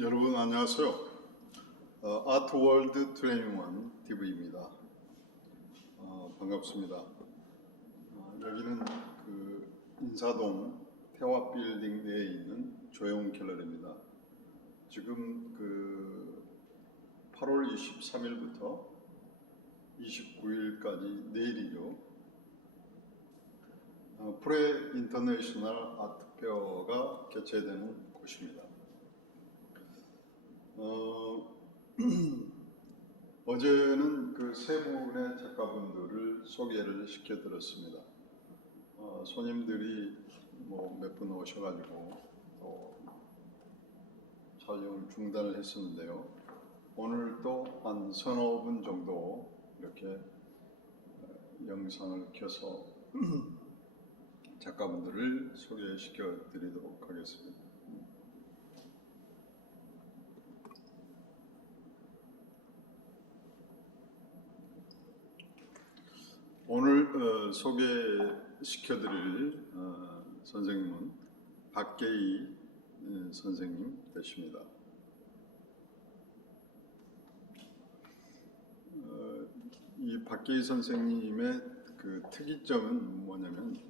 여러분 안녕하세요. 아트월드 트레이닝원 TV입니다. 반갑습니다. 여기는 그 인사동 태화빌딩 내에 있는 조용 갤러리입니다. 지금 그 8월 23일부터 29일까지 내일이죠. 프레 인터내셔널 아트페어가 개최되는 곳입니다. 어제는 그 세 분의 작가분들을 소개를 시켜드렸습니다. 손님들이 뭐 몇 분 오셔가지고 또 촬영을 중단을 했었는데요. 오늘 또 한 서너 분 정도 이렇게 영상을 켜서 작가분들을 소개시켜 드리도록 하겠습니다. 오늘 소개시켜드릴 선생님은 박계희 선생님 되십니다. 이 박계희 선생님의 그 특이점은 뭐냐면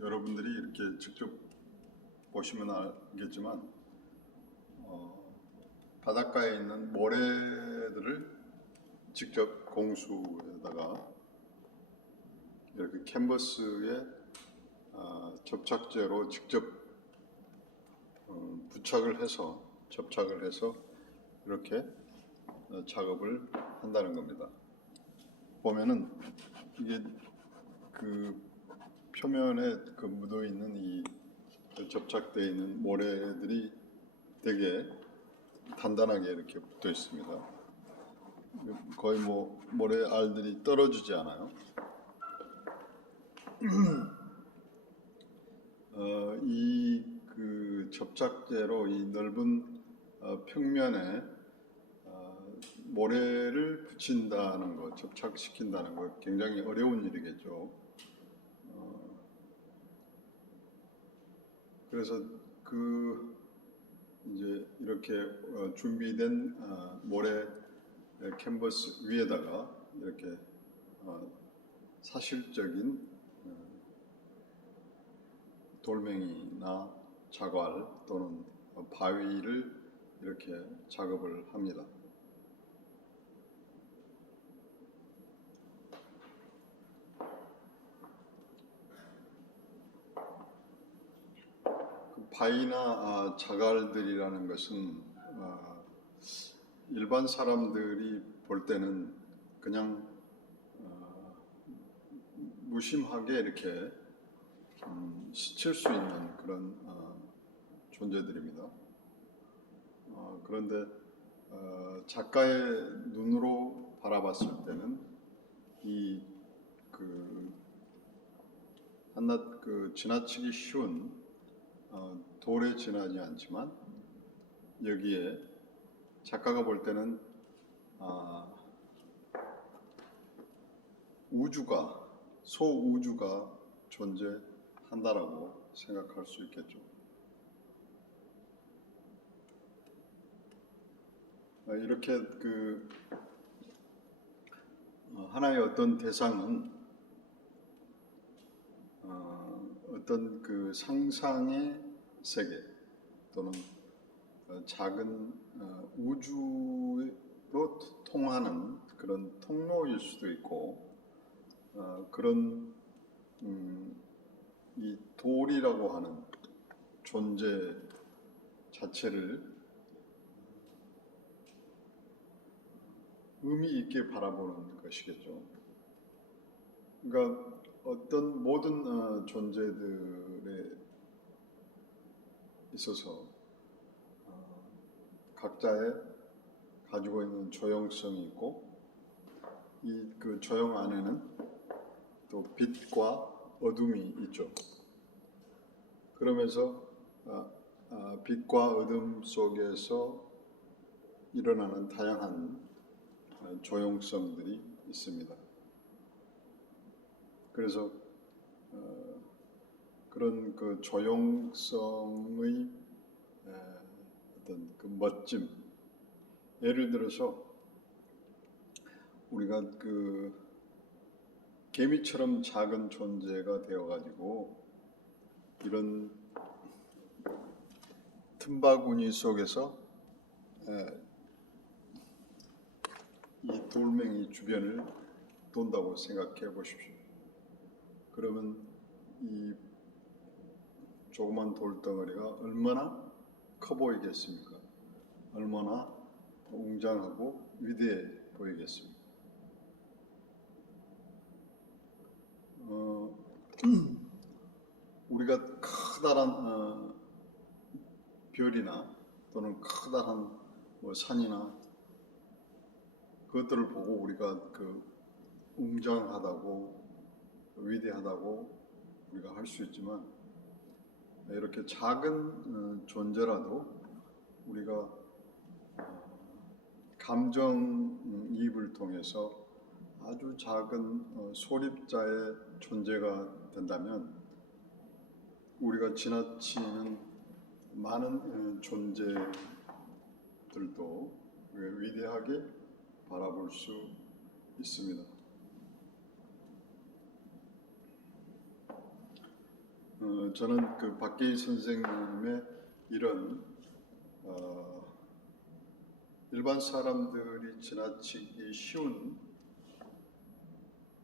여러분들이 이렇게 직접 보시면 알겠지만 바닷가에 있는 모래들을 직접 공수에다가 이렇게 캔버스에 접착제로 직접 접착을 해서 이렇게 작업을 한다는 겁니다. 보면은 이게 그 표면에 그 묻어 있는 이 접착되어 있는 모래들이 되게 단단하게 이렇게 붙어 있습니다. 거의 뭐 모래 알들이 떨어지지 않아요. 이 그 접착제로 이 넓은 평면에 모래를 붙인다는 거, 접착시킨다는 거 굉장히 어려운 일이겠죠. 그래서 그 이제 이렇게 준비된 모래 캔버스 위에다가 이렇게 사실적인 돌멩이나 자갈 또는 바위를 이렇게 작업을 합니다. 그 바위나 자갈들이라는 것은 일반 사람들이 볼 때는 그냥 무심하게 이렇게 스칠 수 있는 그런 존재들입니다. 그런데 작가의 눈으로 바라봤을 때는 이 한낱 그 지나치기 쉬운 돌에 지나지 않지만 여기에 작가가 볼 때는 소우주가 존재한다라고 생각할 수 있겠죠. 이렇게 그 하나의 어떤 대상은 어떤 그 상상의 세계 또는 작은 우주로 통하는 그런 통로일 수도 있고 그런 이 돌이라고 하는 존재 자체를 의미 있게 바라보는 것이겠죠. 그러니까 어떤 모든 존재들에 있어서 각자의 가지고 있는 조형성이 있고 이 그 조형 안에는 또 빛과 어둠이 있죠. 그러면서 빛과 어둠 속에서 일어나는 다양한 조형성들이 있습니다. 그래서 그런 그 조형성을 어떤 그 멋짐. 예를 들어서 우리가 그 개미처럼 작은 존재가 되어가지고 이런 틈바구니 속에서 이 돌멩이 주변을 돈다고 생각해 보십시오. 그러면 이 조그만 돌덩어리가 얼마나 커 보이겠습니까? 얼마나 웅장하고 위대해 보이겠습니까? 우리가 커다란 별이나 또는 커다란 산이나 그것들을 보고 우리가 그 웅장하다고 위대하다고 우리가 할 수 있지만 이렇게 작은 존재라도 우리가 감정이입을 통해서 아주 작은 소립자의 존재가 된다면 우리가 지나치는 많은 존재들도 위대하게 바라볼 수 있습니다. 저는 그 박계희 선생님의 이런 일반 사람들이 지나치기 쉬운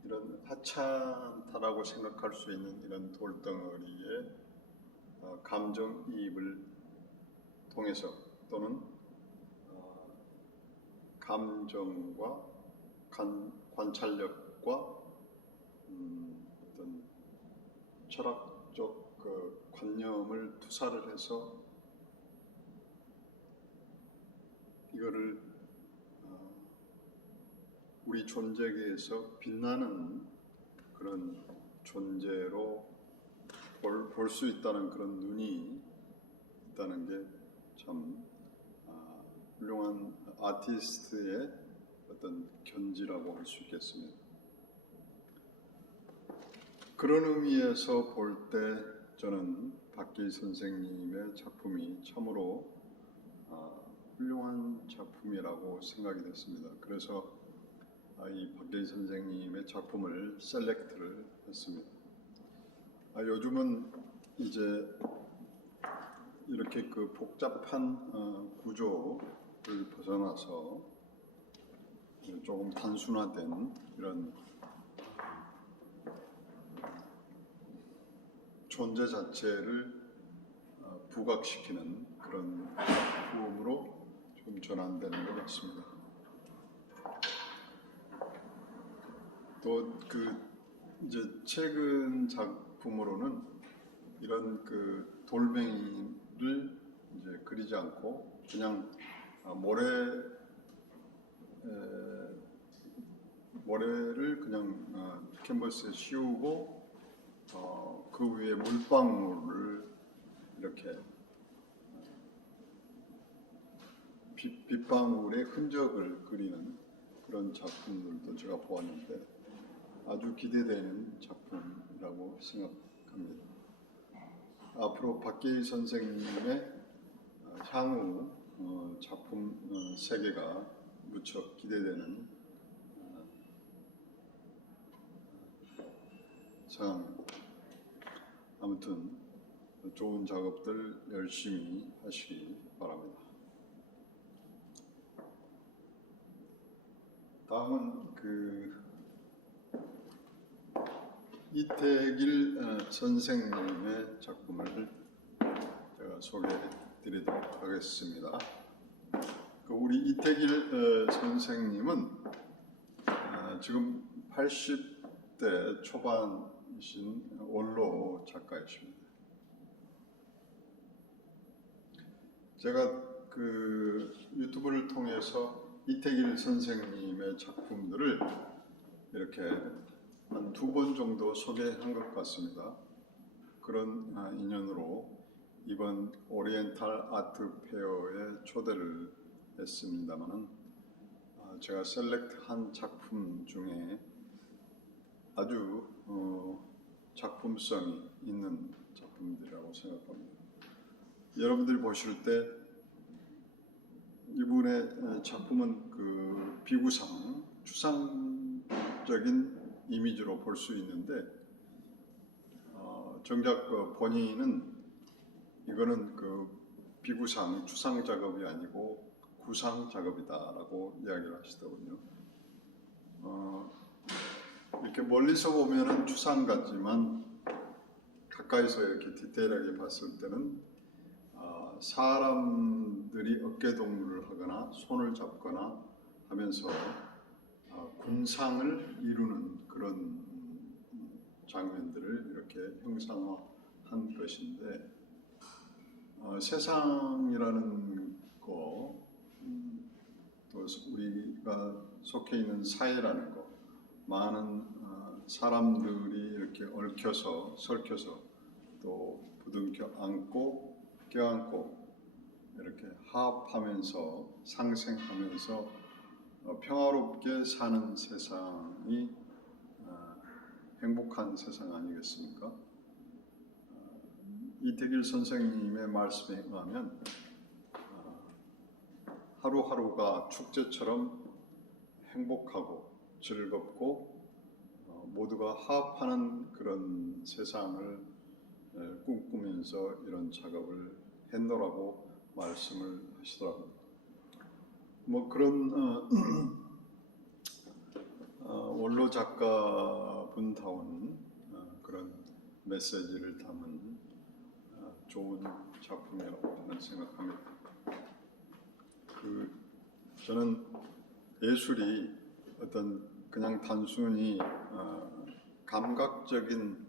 이런 하찮다라고 생각할 수 있는 이런 돌덩어리에 감정이입을 통해서 또는 감정과 관찰력과 어떤 철학적 그 관념을 투사를 해서 이거를 우리 존재계에서 빛나는 그런 존재로 볼 수 있다는 그런 눈이 있다는 게 참 훌륭한 아티스트의 어떤 견지라고 할 수 있겠습니다. 그런 의미에서 볼 때 저는 박계희 선생님의 작품이 참으로 훌륭한 작품이라고 생각이 됐습니다. 그래서 이 박계희 선생님의 작품을 셀렉트를 했습니다. 요즘은 이제 이렇게 그 복잡한 구조를 벗어나서 조금 단순화된 이런 존재 자체를 부각시키는 그런 작품으로 좀 전환되는 것 같습니다. 또 그 이제 최근 작품으로는 이런 그 돌멩이를 이제 그리지 않고 그냥 모래를 그냥 캔버스에 씌우고 그 위에 물방울을 이렇게 빗방울의 흔적을 그리는 그런 작품들도 제가 보았는데 아주 기대되는 작품이라고 생각합니다. 앞으로 박계희 선생님의 향후 작품 세계가 무척 기대되는 상황입니다. 아무튼 좋은 작업들 열심히 하시기 바랍니다. 다음은 그 이태길 선생님의 작품을 제가 소개해 드리도록 하겠습니다. 우리 이태길 선생님은 지금 80대 초반이신 원로 작가이십니다. 제가 그 유튜브를 통해서 이태길 선생님의 작품들을 이렇게 한 2번 정도 소개한 것 같습니다. 그런 인연으로 이번 오리엔탈 아트 페어에 초대를 했습니다만은 제가 셀렉트한 작품 중에 아주 작품성이 있는 작품들이라고 생각합니다. 여러분들이 보실 때 이분의 작품은 그 비구상, 추상적인 이미지로 볼 수 있는데 정작 그 본인은 이거는 그 비구상, 추상 작업이 아니고 구상 작업이다라고 이야기를 하시더군요. 이렇게 멀리서 보면은 추상 같지만 가까이서 이렇게 디테일하게 봤을 때는 사람들이 어깨 동무를 하거나 손을 잡거나 하면서 군상을 이루는 그런 장면들을 이렇게 형상화한 것인데 세상이라는 거, 또 우리가 속해 있는 사회라는 거, 많은 사람들이 이렇게 얽혀서 설켜서 또 부둥켜 안고 껴안고 이렇게 화합하면서 상생하면서 평화롭게 사는 세상이 행복한 세상 아니겠습니까? 이태길 선생님의 말씀에 의하면 하루하루가 축제처럼 행복하고 즐겁고 모두가 화합하는 그런 세상을 꿈꾸면서 이런 작업을 했노라고 말씀을 하시더라고요. 뭐 그런 원로 작가분다운 그런 메시지를 담은 좋은 작품이라고 저는 생각합니다. 저는 예술이 어떤 그냥 단순히 감각적인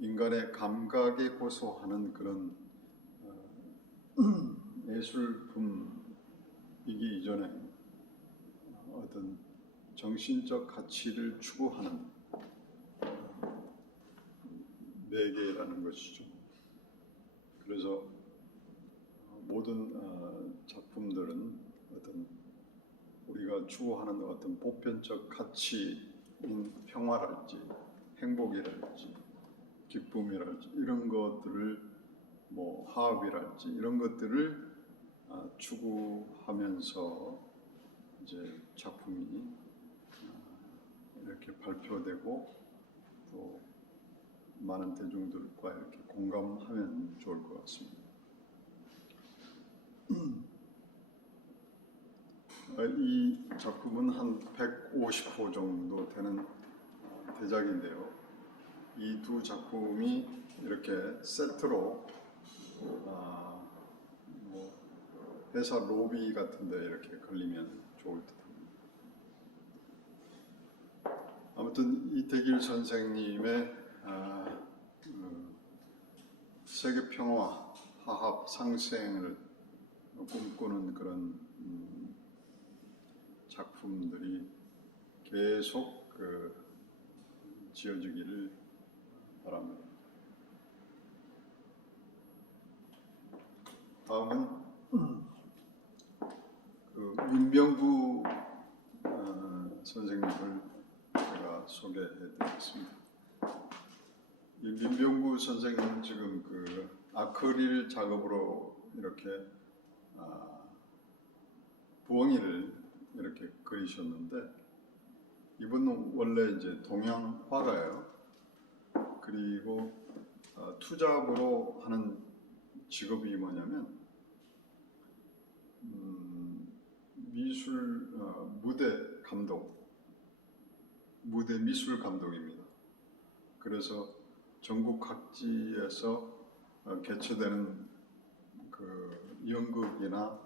인간의 감각에 호소하는 그런 예술품이기 이전에 어떤 정신적 가치를 추구하는 매개라는 것이죠. 그래서 모든 작품들은 어떤 우리가 추구하는 어떤 보편적 가치인 평화랄지 행복이랄지 기쁨이랄지 이런 것들을 뭐 화합이랄지 이런 것들을 추구하면서 이제 작품이 이렇게 발표되고 또 많은 대중들과 이렇게 공감하면 좋을 것 같습니다. 이 작품은 한 150호 정도 되는 대작인데요. 이 두 작품이 이렇게 세트로 뭐 회사 로비 같은데 이렇게 걸리면 좋을 듯합니다. 아무튼 이태길 선생님의 세계 평화, 화합, 상생을 꿈꾸는 그런 작품들이 계속 지어지기를 바랍니다. 다음은 민병구 선생님을 제가 소개해드리겠습니다. 이 민병구 선생님은 지금 아크릴 작업으로 이렇게 부엉이를 이렇게 그리셨는데 이분은 원래 이제 동양 화가예요. 그리고 투잡으로 하는 직업이 뭐냐면 미술 무대 감독, 무대 미술 감독입니다. 그래서 전국 각지에서 개최되는 그 연극이나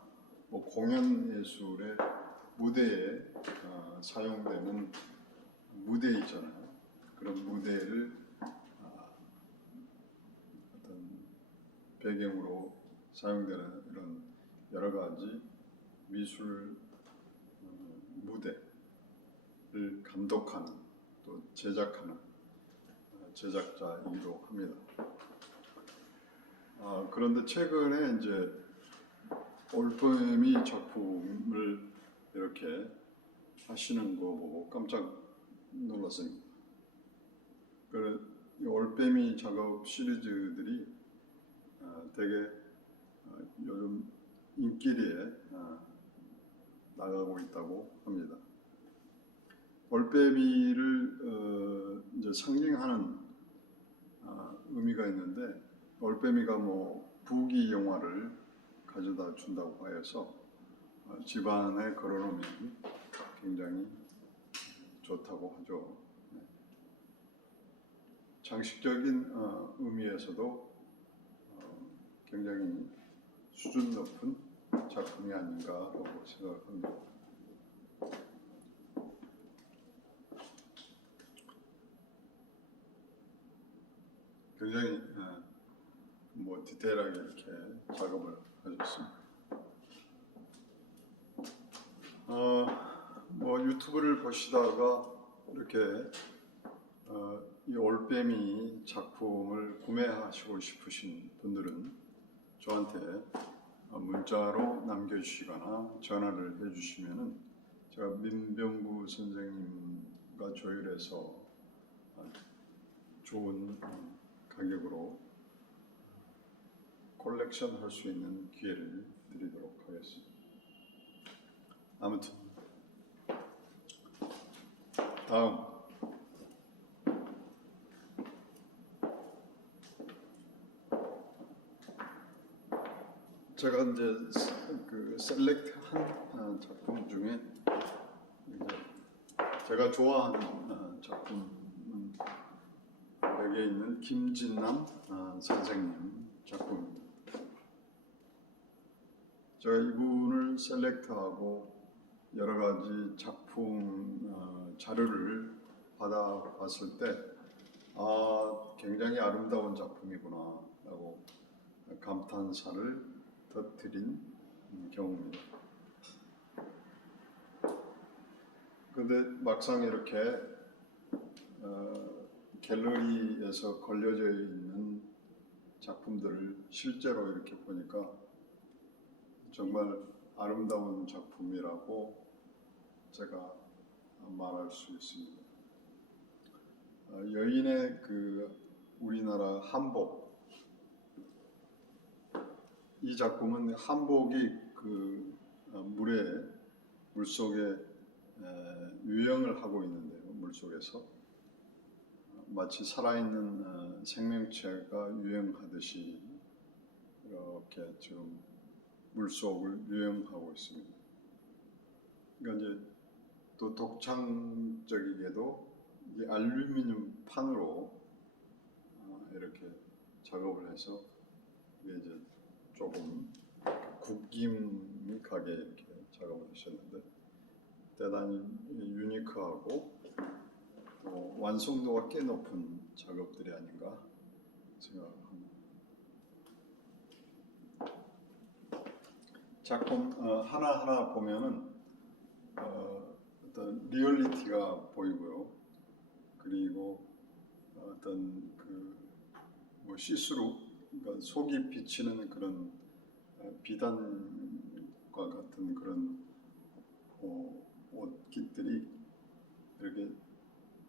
뭐 공연 예술의 무대에 사용되는 무대 있잖아요. 그런 무대를 어떤 배경으로 사용되는 이런 여러 가지 미술 무대를 감독하는 또 제작하는 제작자이기도 합니다. 그런데 최근에 이제 올빼미 작품을 이렇게 하시는 거 보고 깜짝 놀랐습니다. 이 올빼미 작업 시리즈들이 되게 요즘 인기리에 나가고 있다고 합니다. 올빼미를 이제 상징하는 의미가 있는데, 올빼미가 뭐 부귀 영화를 가져다 준다고 하여서 집안에 걸어놓으면 굉장히 좋다고 하죠. 장식적인 의미에서도 굉장히 수준 높은 작품이 아닌가라고 생각합니다. 굉장히 뭐 디테일하게 이렇게 작업을 하셨습니다. 뭐 유튜브를 보시다가 이렇게 이 올빼미 작품을 구매하시고 싶으신 분들은 저한테 문자로 남겨주시거나 전화를 해주시면은 제가 민병구 선생님과 조율해서 좋은 가격으로 콜렉션 할 수 있는 기회를 드리도록 하겠습니다. 아무튼 다음 제가 이제 그 셀렉트한 작품 중에 이제 제가 좋아하는 작품은 여기에 있는 김진남 선생님 작품입니다. 제가 이분을 셀렉트하고 여러 가지 작품 자료를 받아봤을 때 굉장히 아름다운 작품이구나 라고 감탄사를 터뜨린 경우입니다. 그런데 막상 이렇게 갤러리에서 걸려져 있는 작품들을 실제로 이렇게 보니까 정말 아름다운 작품이라고 제가 말할 수 있습니다. 여인의 그 우리나라 한복, 이 작품은 한복이 그 물속에 유영을 하고 있는데요. 물속에서 마치 살아있는 생명체가 유영하듯이 이렇게 지금 물속을 유영하고 있습니다. 그러니까 이제 또 독창적이게도 이 알루미늄 판으로 이렇게 작업을 해서 이게 이제 조금 굽김이 가게 이렇게 작업을 하셨는데 대단히 유니크하고 또 완성도가 꽤 높은 작업들이 아닌가 생각합니다. 작품 하나하나 보면은 어떤 리얼리티가 보이고요. 그리고 어떤 그 뭐 시스루, 그러니까 속이 비치는 그런 비단과 같은 그런 옷깃들이 이렇게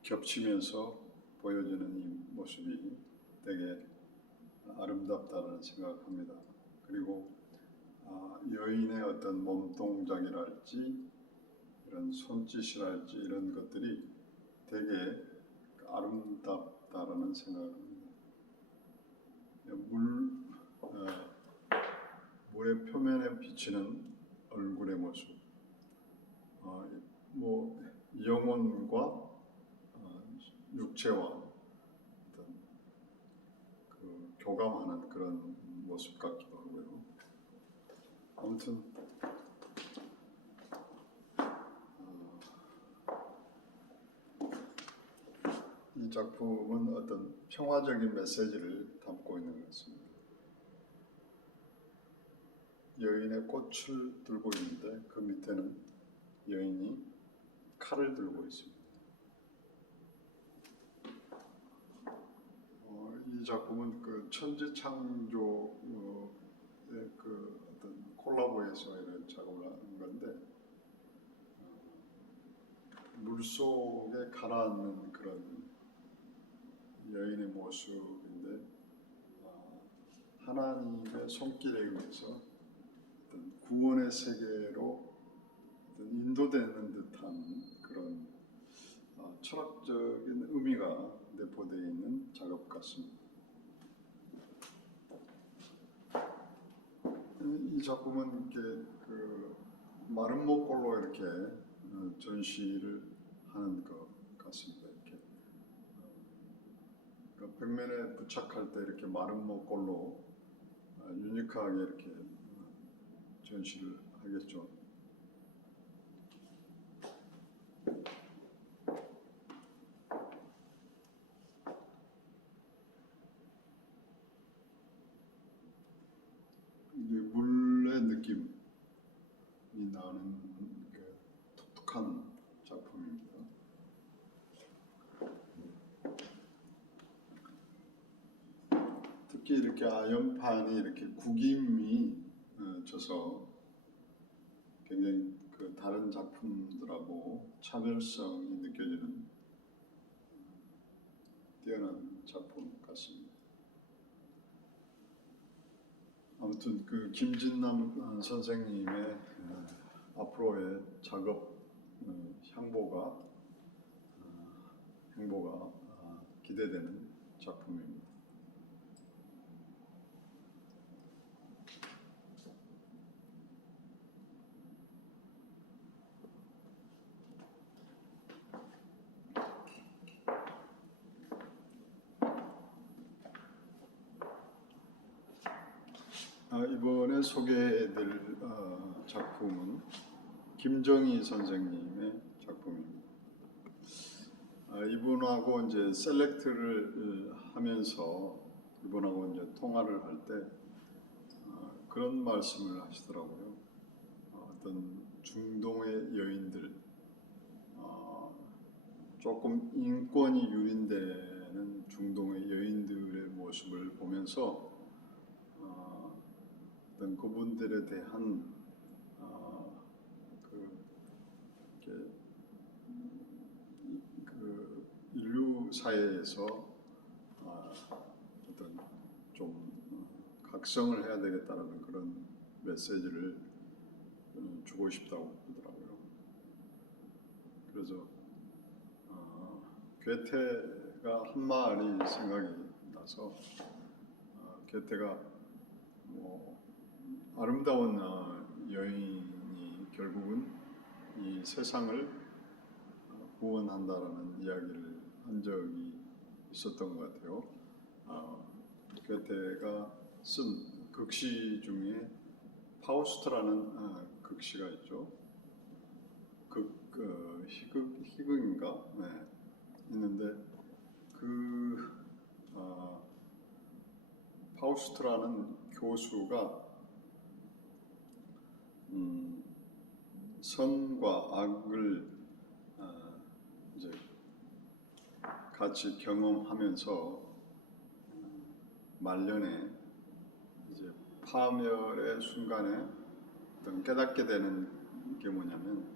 겹치면서 보여지는 이 모습이 되게 아름답다는 생각합니다. 그리고 여인의 어떤 몸 동작이랄지 이런 손짓이랄지 이런 것들이 되게 아름답다라는 생각을 합니다. 물의 표면에 비치는 얼굴의 모습, 뭐 영혼과 육체와 어떤 그 교감하는 그런 모습 같기도 하고요. 아무튼 이 작품은 어떤 평화적인 메시지를 담고 있는 것 같습니다. 여인의 꽃을 들고 있는데 그 밑에는 여인이 칼을 들고 있습니다. 이 작품은 그 천지창조의 그 어떤 콜라보에서 이런 작업을 하는 건데 물속에 가라앉는 그런 여인의 모습인데 하나님의 손길에 의해서 어떤 구원의 세계로 어떤 인도되는 듯한 그런 철학적인 의미가 내포되어 있는 작업 같습니다. 이 작품은 이렇게 그 마른 목골로 이렇게 전시를 하는 것 같습니다. 이렇게 그 벽면에 부착할 때 이렇게 마른 목골로 유니크하게 이렇게 전시를 하겠죠. 물의 느낌이 나는 그 독특한 작품입니다. 특히 이렇게 아연판이 이렇게 구김이 져서 굉장히 그 다른 작품들하고 차별성이 느껴지는 뛰어난 작품 같습니다. 아무튼 그 김진남 선생님의 앞으로의 작업 행보가 기대되는 작품입니다. 이번에 소개해드릴 작품은 김정희 선생님의 작품입니다. 이분하고 이제 셀렉트를 하면서 이분하고 이제 통화를 할 때 그런 말씀을 하시더라고요. 어떤 중동의 여인들, 조금 인권이 유린되는 중동의 여인들의 모습을 보면서 어떤 그분들에 대한 그 인류 사회에서 어떤 좀 각성을 해야 되겠다는 그런 메시지를 주고 싶다고 하더라고요. 그래서 괴테가 한 말이 생각이 나서 괴테가 뭐 아름다운 여인이 결국은 이 세상을 구원한다라는 이야기를 한 적이 있었던 것 같아요. 괴테가 쓴 극시 중에 파우스트라는 극시가 있죠. 희극인가? 네. 있는데 그 파우스트라는 교수가 선과 악을 이제 같이 경험하면서 말년에 이제 파멸의 순간에 어떤 깨닫게 되는 게 뭐냐면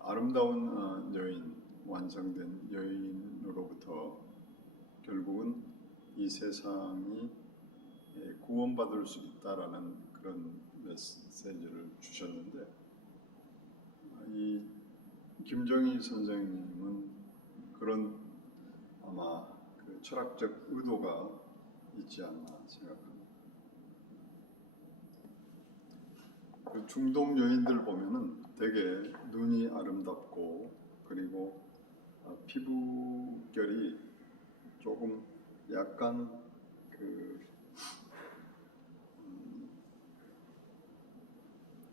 아름다운 여인, 완성된 여인으로부터 결국은 이 세상이 구원받을 수 있다라는 그런 메시지를 주셨는데 이 김정희 선생님은 그런 아마 그 철학적 의도가 있지 않나 생각합니다. 그 중동 여인들 보면은 되게 눈이 아름답고 그리고 피부결이 조금 약간 그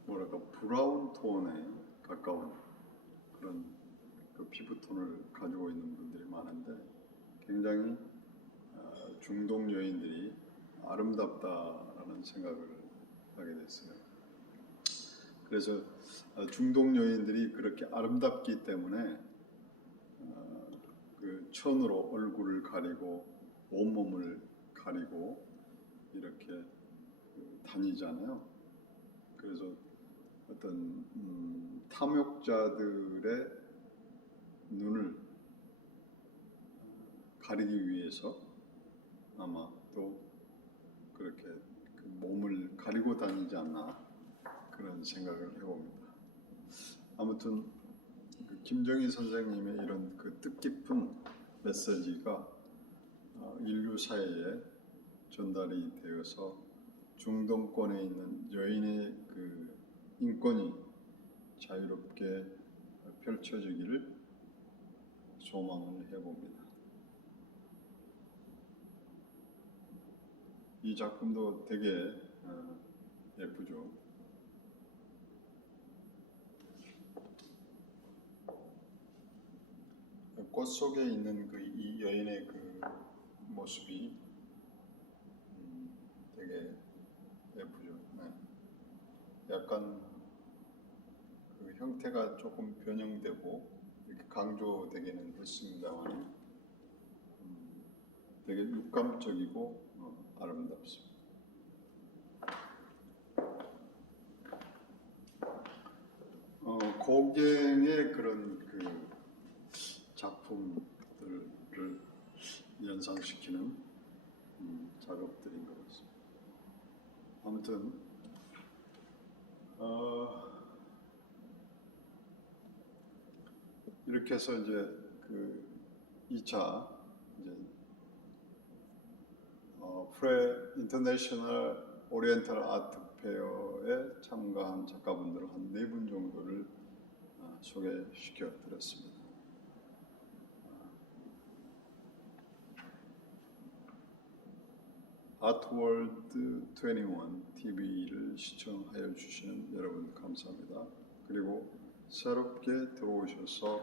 뭐랄까 브라운 톤에 가까운 그런 그 피부톤을 가지고 있는 분들이 많은데 굉장히 중동 여인들이 아름답다라는 생각을 하게 됐어요. 그래서 중동 여인들이 그렇게 아름답기 때문에 그 천으로 얼굴을 가리고 온몸을 가리고 이렇게 다니잖아요. 그래서 어떤 탐욕자들의 눈을 가리기 위해서 아마 또 그렇게 가리고 다니지 않나 그런 생각을 해봅니다. 아무튼 김정희 선생님의 이런 그 뜻깊은 메시지가 인류 사회에 전달이 되어서 중동권에 있는 여인의 그 인권이 자유롭게 펼쳐지기를 소망을 해봅니다. 이 작품도 되게 예쁘죠. 꽃 속에 있는 그 이 여인의 그 모습이 되게 예쁘죠. 네. 약간 그 형태가 조금 변형되고 이렇게 강조되기는 했습니다만 되게 육감적이고 아름답습니다. 고갱의 그런 그 작품들을 연상시키는 작업들인 것 같습니다. 아무튼 이렇게 해서 이제 그 2차 이제 인터내셔널 오리엔탈 아트 페어에 참가한 작가분들 한 4분 정도를 소개시켜 드렸습니다. 아트월드 21 TV를 시청하여 주시는 여러분 감사합니다. 그리고 새롭게 들어오셔서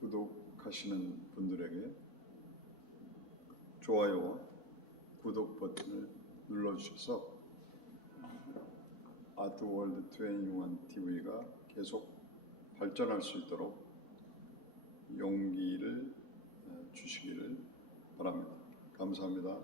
구독하시는 분들에게 좋아요와 구독 버튼을 눌러주셔서 아트월드 21 TV가 계속 발전할 수 있도록 용기를 주시기를 바랍니다. 감사합니다.